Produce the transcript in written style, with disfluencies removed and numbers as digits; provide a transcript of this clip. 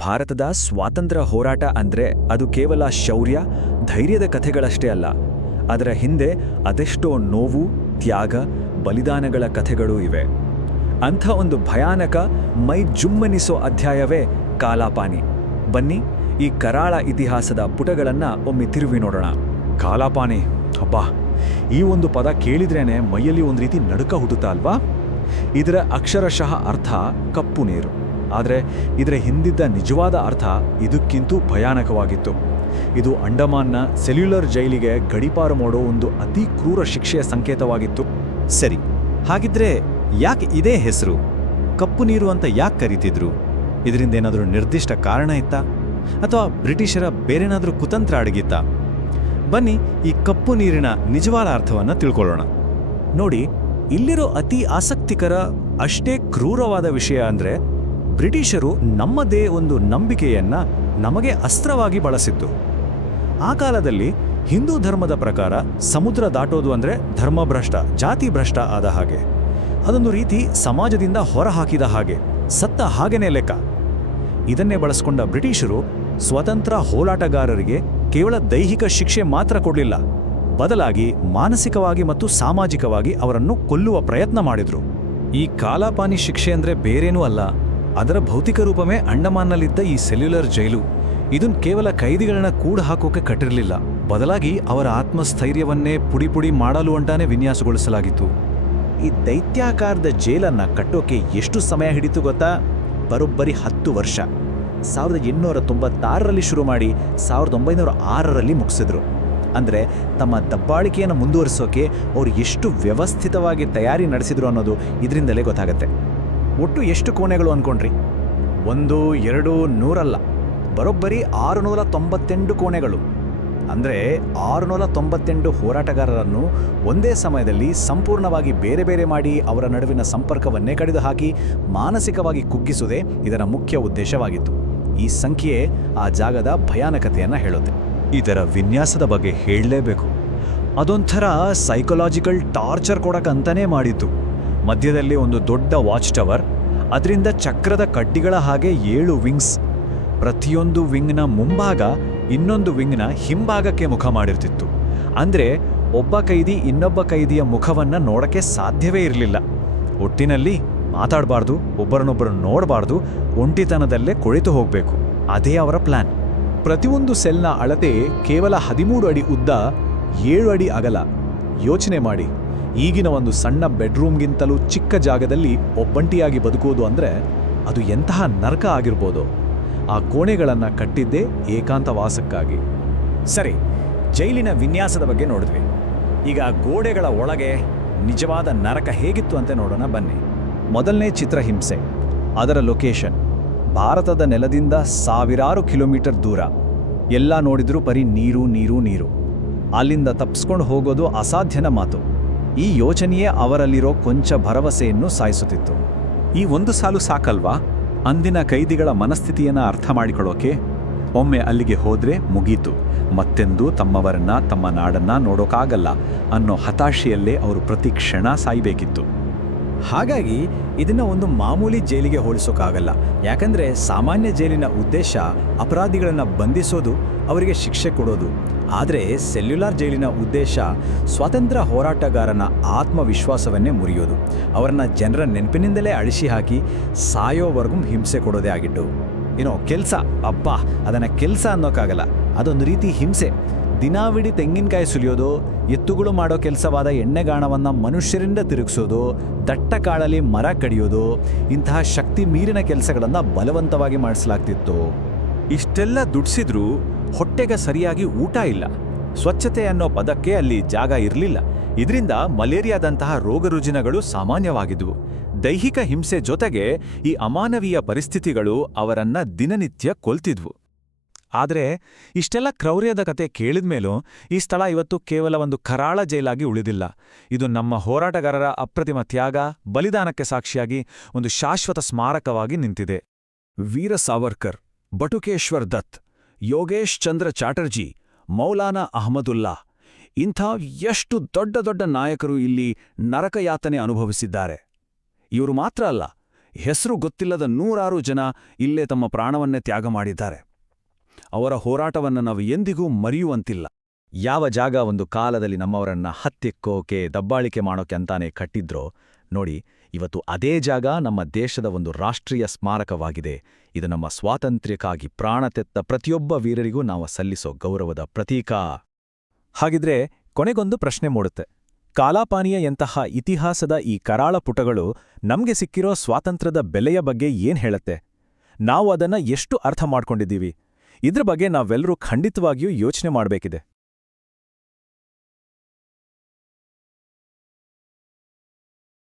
ಭಾರತದ ಸ್ವಾತಂತ್ರ್ಯ ಹೋರಾಟ ಅಂದ್ರೆ ಅದು ಕೇವಲ ಶೌರ್ಯ, ಧೈರ್ಯದ ಕಥೆಗಳಷ್ಟೇ ಅಲ್ಲ. ಅದರ ಹಿಂದೆ ಅದೆಷ್ಟೋ ನೋವು, ತ್ಯಾಗ, ಬಲಿದಾನಗಳ ಕಥೆಗಳೂ ಇವೆ. ಅಂಥ ಒಂದು ಭಯಾನಕ, ಮೈ ಜುಮ್ಮನಿಸೋ ಅಧ್ಯಾಯವೇ ಕಾಲಾಪಾನಿ. ಬನ್ನಿ, ಈ ಕರಾಳ ಇತಿಹಾಸದ ಪುಟಗಳನ್ನ ಒಮ್ಮೆ ತಿರುವಿ ನೋಡೋಣ. ಕಾಲಾಪಾನಿ, ಅಬ್ಬಾ, ಈ ಒಂದು ಪದ ಕೇಳಿದ್ರೇನೆ ಮೈಯಲ್ಲಿ ಒಂದು ರೀತಿ ನಡುಕ ಹುಟ್ಟುತ್ತಾ ಅಲ್ವಾ? ಇದರ ಅಕ್ಷರಶಃ ಅರ್ಥ ಕಪ್ಪು ನೀರು. ಆದರೆ ಇದರ ಹಿಂದಿದ್ದ ನಿಜವಾದ ಅರ್ಥ ಇದಕ್ಕಿಂತೂ ಭಯಾನಕವಾಗಿತ್ತು. ಇದು ಅಂಡಮಾನ್ನ ಸೆಲ್ಯುಲರ್ ಜೈಲಿಗೆ ಗಡೀಪಾರು ಮಾಡೋ ಒಂದು ಅತಿ ಕ್ರೂರ ಶಿಕ್ಷೆಯ ಸಂಕೇತವಾಗಿತ್ತು. ಸರಿ, ಹಾಗಿದ್ರೆ ಯಾಕೆ ಇದೇ ಹೆಸರು ಕಪ್ಪು ನೀರು ಅಂತ ಯಾಕೆ ಕರೀತಿದ್ರು? ಇದರಿಂದ ಏನಾದರೂ ನಿರ್ದಿಷ್ಟ ಕಾರಣ ಇತ್ತಾ, ಅಥವಾ ಬ್ರಿಟಿಷರ ಬೇರೇನಾದರೂ ಕುತಂತ್ರ ಅಡಗಿತ್ತಾ? ಬನ್ನಿ, ಈ ಕಪ್ಪು ನೀರಿನ ನಿಜವಾದ ಅರ್ಥವನ್ನು ತಿಳ್ಕೊಳ್ಳೋಣ. ನೋಡಿ, ಇಲ್ಲಿರೋ ಅತಿ ಆಸಕ್ತಿಕರ, ಅಷ್ಟೇ ಕ್ರೂರವಾದ ವಿಷಯ ಅಂದ್ರೆ ಬ್ರಿಟಿಷರು ನಮ್ಮದೇ ಒಂದು ನಂಬಿಕೆಯನ್ನ ನಮಗೆ ಅಸ್ತ್ರವಾಗಿ ಬಳಸಿದ್ದು. ಆ ಕಾಲದಲ್ಲಿ ಹಿಂದೂ ಧರ್ಮದ ಪ್ರಕಾರ ಸಮುದ್ರ ದಾಟೋದು ಅಂದ್ರೆ ಧರ್ಮಭ್ರಷ್ಟ, ಜಾತಿ ಭ್ರಷ್ಟ ಆದ ಹಾಗೆ. ಅದೊಂದು ರೀತಿ ಸಮಾಜದಿಂದ ಹೊರಹಾಕಿದ ಹಾಗೆ, ಸತ್ತ ಹಾಗೇನೇ ಲೆಕ್ಕ. ಇದನ್ನೇ ಬಳಸಿಕೊಂಡ ಬ್ರಿಟಿಷರು ಸ್ವತಂತ್ರ ಹೋರಾಟಗಾರರಿಗೆ ಕೇವಲ ದೈಹಿಕ ಶಿಕ್ಷೆ ಮಾತ್ರ ಕೊಡಲಿಲ್ಲ, ಬದಲಾಗಿ ಮಾನಸಿಕವಾಗಿ ಮತ್ತು ಸಾಮಾಜಿಕವಾಗಿ ಅವರನ್ನು ಕೊಲ್ಲುವ ಪ್ರಯತ್ನ ಮಾಡಿದ್ರು. ಈ ಕಾಲಾಪಾನಿ ಶಿಕ್ಷೆ ಅಂದ್ರೆ ಬೇರೇನೂ ಅಲ್ಲ, ಅದರ ಭೌತಿಕ ರೂಪವೇ ಅಂಡಮಾನ್ನಲ್ಲಿದ್ದ ಈ ಸೆಲ್ಯುಲರ್ ಜೈಲು. ಇದನ್ನು ಕೇವಲ ಕೈದಿಗಳನ್ನ ಕೂಡ ಹಾಕೋಕೆ ಕಟ್ಟಿರಲಿಲ್ಲ, ಬದಲಾಗಿ ಅವರ ಆತ್ಮಸ್ಥೈರ್ಯವನ್ನೇ ಪುಡಿ ಪುಡಿ ಮಾಡಲು ಅಂತಾನೆ ವಿನ್ಯಾಸಗೊಳಿಸಲಾಗಿತ್ತು. ಈ ದೈತ್ಯಾಕಾರದ ಜೈಲನ್ನು ಕಟ್ಟೋಕೆ ಎಷ್ಟು ಸಮಯ ಹಿಡಿತು ಗೊತ್ತಾ? ಬರೋಬ್ಬರಿ 10 ವರ್ಷ. 1896ರಲ್ಲಿ ಶುರು ಮಾಡಿ 1906ರಲ್ಲಿ ಮುಗಿಸಿದ್ರು. ಅಂದರೆ ತಮ್ಮ ದಬ್ಬಾಳಿಕೆಯನ್ನು ಮುಂದುವರಿಸೋಕೆ ಅವರು ಎಷ್ಟು ವ್ಯವಸ್ಥಿತವಾಗಿ ತಯಾರಿ ನಡೆಸಿದ್ರು ಅನ್ನೋದು ಇದರಿಂದಲೇ ಗೊತ್ತಾಗತ್ತೆ. ಒಟ್ಟು ಎಷ್ಟು ಕೋಣೆಗಳು ಅನ್ಕೊಂಡ್ರಿ? 1, 2, 100 ಬರೋಬ್ಬರಿ 698 ಕೋಣೆಗಳು. ಅಂದರೆ 698 ಹೋರಾಟಗಾರರನ್ನು ಒಂದೇ ಸಮಯದಲ್ಲಿ ಸಂಪೂರ್ಣವಾಗಿ ಬೇರೆ ಬೇರೆ ಮಾಡಿ ಅವರ ನಡುವಿನ ಸಂಪರ್ಕವನ್ನೇ ಕಡಿದು ಹಾಕಿ ಮಾನಸಿಕವಾಗಿ ಕುಗ್ಗಿಸುವುದೇ ಇದರ ಮುಖ್ಯ ಉದ್ದೇಶವಾಗಿತ್ತು. ಈ ಸಂಖ್ಯೆ ಆ ಜಾಗದ ಭಯಾನಕತೆಯನ್ನು ಹೇಳುತ್ತೆ. ಇದರ ವಿನ್ಯಾಸದ ಬಗ್ಗೆ ಹೇಳಲೇಬೇಕು. ಅದೊಂಥರ ಸೈಕಲಾಜಿಕಲ್ ಟಾರ್ಚರ್ ಕೊಡಕ್ಕಂತಾನೇ ಮಾಡಿದ್ದು. ಮಧ್ಯದಲ್ಲಿ ಒಂದು ದೊಡ್ಡ ವಾಚ್ ಟವರ್, ಅದರಿಂದ ಚಕ್ರದ ಕಡ್ಡಿಗಳ ಹಾಗೆ 7 ವಿಂಗ್ಸ್. ಪ್ರತಿಯೊಂದು ವಿಂಗ್ನ ಮುಂಭಾಗ ಇನ್ನೊಂದು ವಿಂಗ್ನ ಹಿಂಭಾಗಕ್ಕೆ ಮುಖ ಮಾಡಿರ್ತಿತ್ತು. ಅಂದರೆ ಒಬ್ಬ ಕೈದಿ ಇನ್ನೊಬ್ಬ ಕೈದಿಯ ಮುಖವನ್ನು ನೋಡಕ್ಕೆ ಸಾಧ್ಯವೇ ಇರಲಿಲ್ಲ. ಒಟ್ಟಿನಲ್ಲಿ ಮಾತಾಡಬಾರ್ದು, ಒಬ್ಬರನ್ನೊಬ್ಬರು ನೋಡಬಾರ್ದು, ಒಂಟಿತನದಲ್ಲೇ ಕೊಳೆತು ಹೋಗಬೇಕು. ಅದೇ ಅವರ ಪ್ಲಾನ್. ಪ್ರತಿಯೊಂದು ಸೆಲ್ನ ಅಳತೆ ಕೇವಲ 13 ಅಡಿ ಉದ್ದ, 7 ಅಡಿ ಅಗಲ. ಯೋಚನೆ ಮಾಡಿ, ಈಗಿನ ಒಂದು ಸಣ್ಣ ಬೆಡ್ರೂಮ್ಗಿಂತಲೂ ಚಿಕ್ಕ ಜಾಗದಲ್ಲಿ ಒಬ್ಬಂಟಿಯಾಗಿ ಬದುಕುವುದು ಅಂದರೆ ಅದು ಎಂತಹ ನರಕ ಆಗಿರ್ಬೋದು. ಆ ಕೋಣೆಗಳನ್ನು ಕಟ್ಟಿದ್ದೇ ಏಕಾಂತವಾಸಕ್ಕಾಗಿ. ಸರಿ, ಜೈಲಿನ ವಿನ್ಯಾಸದ ಬಗ್ಗೆ ನೋಡಿದ್ವಿ. ಈಗ ಗೋಡೆಗಳ ಒಳಗೆ ನಿಜವಾದ ನರಕ ಹೇಗಿತ್ತು ಅಂತ ನೋಡೋಣ ಬನ್ನಿ. ಮೊದಲನೇ ಚಿತ್ರಹಿಂಸೆ, ಅದರ ಲೊಕೇಶನ್ ಭಾರತದ ನೆಲದಿಂದ ಸಾವಿರಾರು ಕಿಲೋಮೀಟರ್ ದೂರ. ಎಲ್ಲ ನೋಡಿದ್ರೂ ಬರೀ ನೀರು ನೀರು ನೀರು. ಅಲ್ಲಿಂದ ತಪ್ಪಿಸ್ಕೊಂಡು ಹೋಗೋದು ಅಸಾಧ್ಯನ ಮಾತು. ಈ ಯೋಚನೆಯೇ ಅವರಲ್ಲಿರೋ ಕೊಂಚ ಭರವಸೆಯನ್ನು ಸಾಯಿಸುತ್ತಿತ್ತು. ಈ ಒಂದು ಸಾಲು ಸಾಕಲ್ವಾ ಅಂದಿನ ಕೈದಿಗಳ ಮನಸ್ಥಿತಿಯನ್ನು ಅರ್ಥ ಮಾಡಿಕೊಳ್ಳೋಕೆ? ಒಮ್ಮೆ ಅಲ್ಲಿಗೆ ಹೋದ್ರೆ ಮುಗೀತು, ಮತ್ತೆಂದೂ ತಮ್ಮವರನ್ನ, ತಮ್ಮ ನಾಡನ್ನ ನೋಡೋಕ್ಕಾಗಲ್ಲ ಅನ್ನೋ ಹತಾಶೆಯಲ್ಲೇ ಅವರು ಪ್ರತಿ ಕ್ಷಣ ಸಾಯಬೇಕಿತ್ತು. ಹಾಗಾಗಿ ಇದನ್ನ ಒಂದು ಮಾಮೂಲಿ ಜೈಲಿಗೆ ಹೋಲಿಸೋಕ್ಕಾಗಲ್ಲ. ಯಾಕಂದ್ರೆ ಸಾಮಾನ್ಯ ಜೈಲಿನ ಉದ್ದೇಶ ಅಪರಾಧಿಗಳನ್ನ ಬಂಧಿಸೋದು, ಅವರಿಗೆ ಶಿಕ್ಷೆ ಕೊಡೋದು. ಆದರೆ ಸೆಲ್ಯುಲಾರ್ ಜೈಲಿನ ಉದ್ದೇಶ ಸ್ವಾತಂತ್ರ್ಯ ಹೋರಾಟಗಾರನ ಆತ್ಮವಿಶ್ವಾಸವನ್ನೇ ಮುರಿಯೋದು, ಅವರನ್ನ ಜನರ ನೆನಪಿನಿಂದಲೇ ಅಳಿಸಿ ಹಾಕಿ ಸಾಯೋವರೆಗೂ ಹಿಂಸೆ ಕೊಡೋದೇ ಆಗಿಟ್ಟು. ಕೆಲಸ, ಅಬ್ಬಾ, ಅದನ್ನ ಕೆಲಸ ಅನ್ನೋಕ್ಕಾಗಲ್ಲ, ಅದೊಂದು ರೀತಿ ಹಿಂಸೆ. ದಿನಾವಿಡೀ ತೆಂಗಿನಕಾಯಿ ಸುಲಿಯೋದು, ಎತ್ತುಗಳು ಮಾಡೋ ಕೆಲಸವಾದ ಎಣ್ಣೆಗಾಣವನ್ನು ಮನುಷ್ಯರಿಂದ ತಿರುಗಿಸೋದು, ದಟ್ಟ ಕಾಡಲ್ಲಿ ಮರ ಕಡಿಯೋದು, ಇಂತಹ ಶಕ್ತಿ ಮೀರಿನ ಕೆಲಸಗಳನ್ನು ಬಲವಂತವಾಗಿ ಮಾಡಿಸಲಾಗ್ತಿತ್ತು. ಇಷ್ಟೆಲ್ಲ ದುಡ್ಸಿದ್ರೂ ಹೊಟ್ಟೆಗೆ ಸರಿಯಾಗಿ ಊಟ ಇಲ್ಲ, ಸ್ವಚ್ಛತೆ ಅನ್ನೋ ಪದಕ್ಕೆ ಅಲ್ಲಿ ಜಾಗ ಇರಲಿಲ್ಲ. ಇದರಿಂದ ಮಲೇರಿಯಾದಂತಹ ರೋಗರುಜಿನಗಳು ಸಾಮಾನ್ಯವಾಗಿದ್ವು. ದೈಹಿಕ ಹಿಂಸೆ ಜೊತೆಗೆ ಈ ಅಮಾನವೀಯ ಪರಿಸ್ಥಿತಿಗಳು ಅವರನ್ನ ದಿನನಿತ್ಯ ಕೊಲ್ತಿದ್ವು. ಆದರೆ ಇಷ್ಟೆಲ್ಲ ಕ್ರೌರ್ಯದ ಕತೆ ಕೇಳಿದ್ಮೇಲೂ ಈ ಸ್ಥಳ ಇವತ್ತು ಕೇವಲ ಒಂದು ಕರಾಳ ಜೈಲಾಗಿ ಉಳಿದಿಲ್ಲ. ಇದು ನಮ್ಮ ಹೋರಾಟಗಾರರ ಅಪ್ರತಿಮ ತ್ಯಾಗ, ಬಲಿದಾನಕ್ಕೆ ಸಾಕ್ಷಿಯಾಗಿ ಒಂದು ಶಾಶ್ವತ ಸ್ಮಾರಕವಾಗಿ ನಿಂತಿದೆ. ವೀರ ಸಾವರ್ಕರ್, ಬಟುಕೇಶ್ವರ್ ದತ್, ಯೋಗೇಶ್ ಚಂದ್ರ ಚಾಟರ್ಜಿ, ಮೌಲಾನಾ ಅಹಮದುಲ್ಲಾ, ಇಂಥ ಎಷ್ಟು ದೊಡ್ಡ ದೊಡ್ಡ ನಾಯಕರು ಇಲ್ಲಿ ನರಕಯಾತನೆ ಅನುಭವಿಸಿದ್ದಾರೆ. ಇವರು ಮಾತ್ರ ಅಲ್ಲ, ಹೆಸರು ಗೊತ್ತಿಲ್ಲದ 100 ಜನ ಇಲ್ಲೇ ತಮ್ಮ ಪ್ರಾಣವನ್ನೇ ತ್ಯಾಗ ಮಾಡಿದ್ದಾರೆ. ಅವರ ಹೋರಾಟವನ್ನು ನಾವು ಎಂದಿಗೂ ಮರೆಯುವಂತಿಲ್ಲ. ಯಾವ ಜಾಗ ಒಂದು ಕಾಲದಲ್ಲಿ ನಮ್ಮವರನ್ನ ಹತ್ತಿಕ್ಕೋಕೆ ದಬ್ಬಾಳಿಕೆ ಮಾಡೋಕೆ ಅಂತಾನೆ ಕಟ್ಟಿದ್ರೋ ನೋಡಿ, ಇವತ್ತು ಅದೇ ಜಾಗ ನಮ್ಮ ದೇಶದ ಒಂದು ರಾಷ್ಟ್ರೀಯ ಸ್ಮಾರಕವಾಗಿದೆ. ಇದು ನಮ್ಮ ಸ್ವಾತಂತ್ರ್ಯಕ್ಕಾಗಿ ಪ್ರಾಣ ತೆತ್ತ ಪ್ರತಿಯೊಬ್ಬ ವೀರರಿಗೂ ನಾವು ಸಲ್ಲಿಸೋ ಗೌರವದ ಪ್ರತೀಕ. ಹಾಗಿದ್ರೆ ಕೊನೆಗೊಂದು ಪ್ರಶ್ನೆ ಮೂಡುತ್ತೆ. ಕಾಲಾಪಾನಿಯ ಎಂತಹ ಇತಿಹಾಸದ ಈ ಕರಾಳ ಪುಟಗಳು ನಮ್ಗೆ ಸಿಕ್ಕಿರೋ ಸ್ವಾತಂತ್ರ್ಯದ ಬೆಲೆಯ ಬಗ್ಗೆ ಏನ್ ಹೇಳುತ್ತೆ? ನಾವು ಅದನ್ನ ಎಷ್ಟು ಅರ್ಥ ಮಾಡ್ಕೊಂಡಿದ್ದೀವಿ? ಇದ್ರ ಬಗ್ಗೆ ನಾವೆಲ್ಲರೂ ಖಂಡಿತವಾಗಿಯೂ ಯೋಚನೆ ಮಾಡಬೇಕಿದೆ.